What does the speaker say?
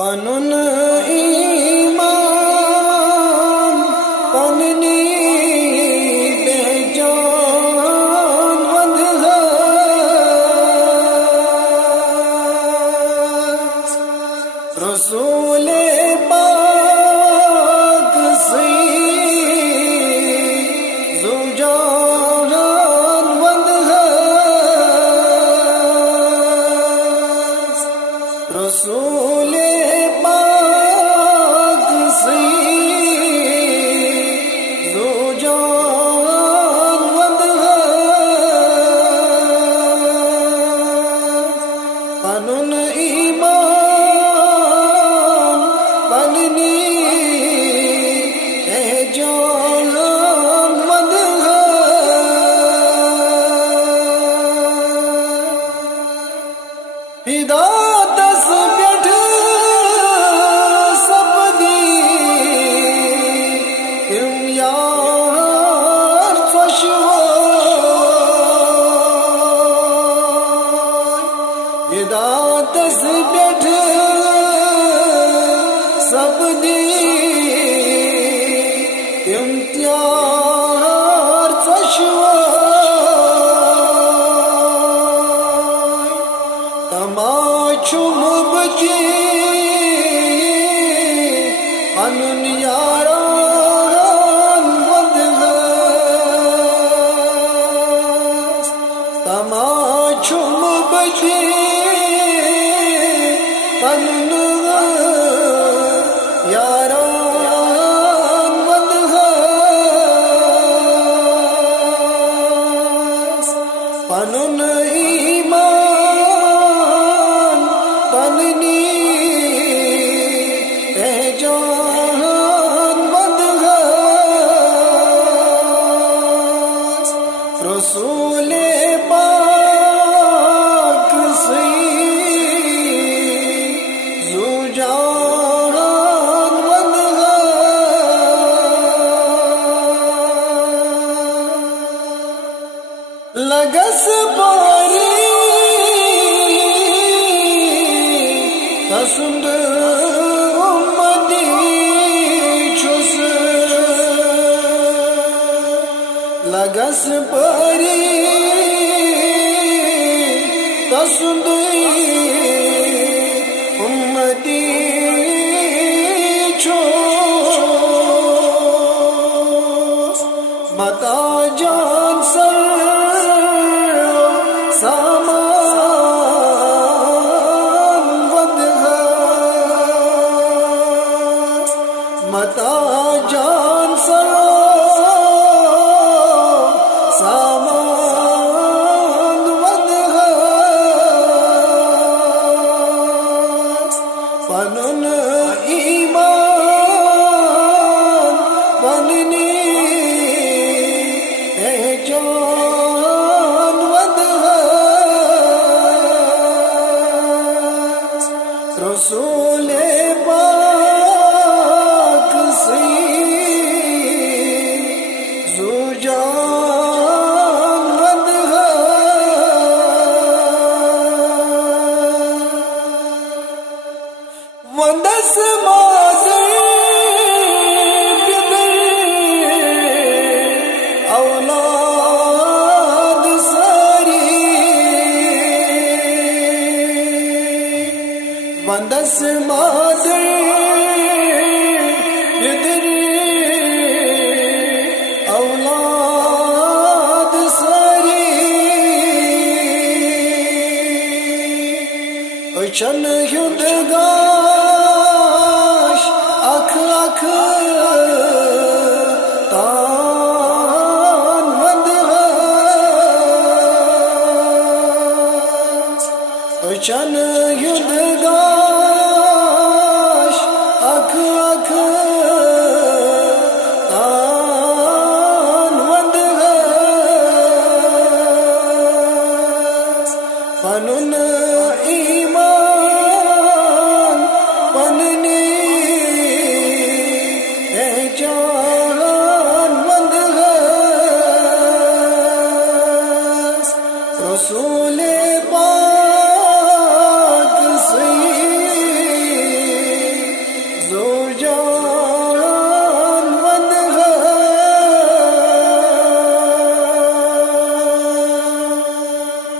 पनुन ईमान पननी बेजान वंद है रसूले पाक सी जुजान वंद है रसूले पनुन ईमान पननी बेजान वंद है फिदा दस बैठ सब दी इम यार फ़शवा फिदा दस बैठ सब दी इम्तियार फ़शवा तमाशु मुबदी अनुन यारान वंद है तमाशु मुबदी अनुन यारान वंद है पनुन ईमान पननी बेजान वंद है रसूले पाक सी जुजान वंद है लगस पारी तसुंद उम्मती छुस लगस पारी तसुंद उम्मती छुस मता जान सर सामान वंद है मता जान सर सामान वंद है पनुन ईमान पननी बेजान वंद है रसूले पाक सी जुजान वंद है वंदस माज़र बिदर औलाद सारी वंदस माज़र बिदर औलाद सारी चन युद्धगाश अख अख तान वंद है चन युद्धगाश अख अख तान वंद है पनुन ईमान पननी बेजान वंद है रसूले पाक सी जान